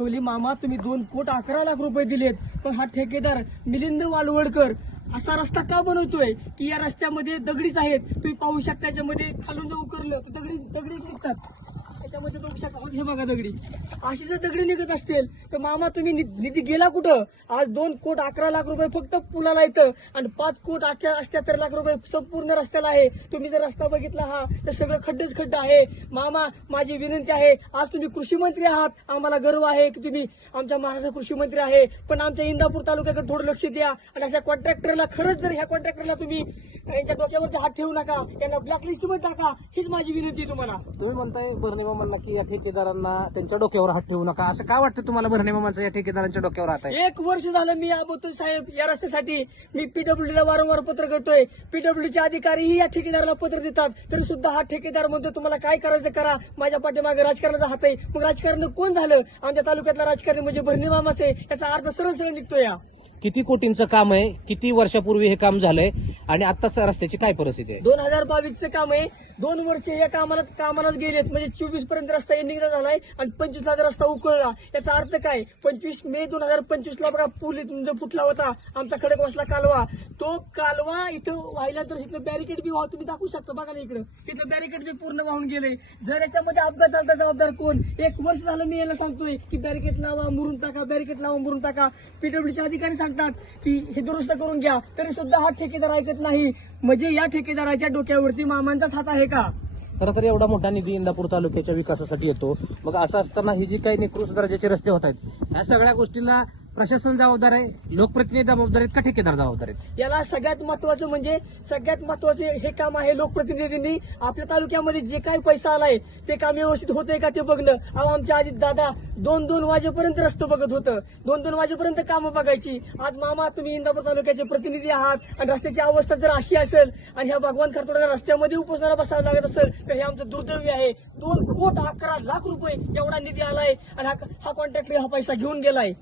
दाखवली. मामा तुम्ही 2,11,00,000 दिलेत, पण हा ठेकेदार मिलिंद वालवडकर असा रस्ता का बनवतोय की या रस्त्यामध्ये दगडीच आहेत. तुम्ही पाहू शकता याच्यामध्ये खालून जर उकरलं तर दगडी निघतात. त्याच्यामध्ये बघू शकता हे बघा दगडी. अशी जर दगडी निघत असतील तर मामा तुम्ही निधी गेला कुठं? आज 2,11,00,000 फक्त पुलाला येतं आणि 5,78,00,000 संपूर्ण रस्त्याला आहे. तुम्ही जर रस्ता बघितला हा तर सगळं खड्डेच खड्डे आहे. मामा माझी विनंती आहे, आज तुम्ही कृषी मंत्री आहात, आम्हाला गर्व आहे की तुम्ही आमच्या महाराष्ट्र कृषी मंत्री आहे, पण आमच्या इंदापूर तालुक्याकडे थोडं लक्ष द्या आणि अशा कॉन्ट्रॅक्टरला खरंच जर ह्या कॉन्ट्रॅक्टरला तुम्ही यांच्या डोक्यावरती हात ठेवू नका, यांना ब्लॅकलिस्ट मध्ये टाका. हीच माझी विनंती तुम्हाला. तुम्ही म्हणताय भरणे मामांना की या ठेकेदारांना त्यांच्या डोक्यावर हात ठेवू नका, असं काय वाटतं तुम्हाला भरणे मामांचं या ठेकेदारांच्या डोक्यावर हात आहे? 1 वर्ष झालं मी आबोतोय साहेब या रस्त्यासाठी. मी पीडब्ल्यूडीला वारंवार पत्र करतोय. पीडब्ल्यूडीचे अधिकारीही या ठेकेदाराला पत्र देतात, तरी सुद्धा हा ठेकेदार म्हणतो तुम्हाला काय करायचं करा, माझ्या पाठीमागे राजकारणाचा हात आहे. मग राजकारण कोण झालं? आमच्या तालुक्यातला राजकारणी म्हणजे भरणे मामाच आहे. याचा अर्थ सरळ सरळ निघतोय. किती कोटींचं काम आहे, किती वर्षापूर्वी हे काम झालंय आणि आता रस्त्याची काय परिस्थिती आहे? 2022चं काम आहे. 2 वर्ष या कामालाच गेलेत. म्हणजे 24 पर्यंत रस्ता एंडिंगला झालाय आणि 25ला रस्ता उकळला. याचा अर्थ काय? 25 मे 2025ला बघा पूल इथून जो फुटला होता आमचा खडकवासला कालवा, तो कालवा इथं व्हायला तर इथलं बॅरिकेड बी तुम्ही दाखवू शकता. बघा ना इकडं इथलं बॅरिकेड बी पूर्ण वाहून गेले. जर याच्यामध्ये अपघात झाला जबाबदार कोण? 1 वर्ष झालं मी याला सांगतोय की बॅरिकेड लावा मुरून टाका, बॅरिकेड लावा मुरून टाका. पीडब्ल्यूडीचे अधिकारी सांगतात की हे दुरुस्त करून घ्या, तरी सुद्धा हा ठेकेदार ऐकत नाही. म्हणजे या ठेकेदाराच्या डोक्यावरती मामांचाच हात आहे का? खरं तर एवढा मोठा निधी इंदापूर तालुक्याच्या विकासासाठी येतो, मग असं असताना ही जी काही निकृष्ट दर्जाचे रस्ते होत आहेत, या सगळ्या गोष्टींना प्रशासन जबाबदार आहे, लोकप्रतिनिधी जबाबदार आहेत का ठेकेदार जबाबदार आहेत? याला सगळ्यात महत्वाचं हे काम आहे लोकप्रतिनिधींनी आपल्या तालुक्यामध्ये जे काही पैसा आलाय ते काम व्यवस्थित होतंय का ते बघणं. अहो आमच्या आधी दादा 2-2 वाजेपर्यंत रस्ते बघत होतं, 2-2 वाजेपर्यंत कामं बघायची. आज मामा तुम्ही इंदापूर तालुक्याचे प्रतिनिधी आहात आणि रस्त्याची अवस्था जर अशी असेल आणि ह्या भगवान खरतोड्या रस्त्यामध्ये उपोषणाला बसावं लागत असेल तर हे आमचं दुर्दैवी आहे. 2,11,00,000 एवढा निधी आलाय आणि हा कॉन्ट्रॅक्टर हा पैसा घेऊन गेलाय.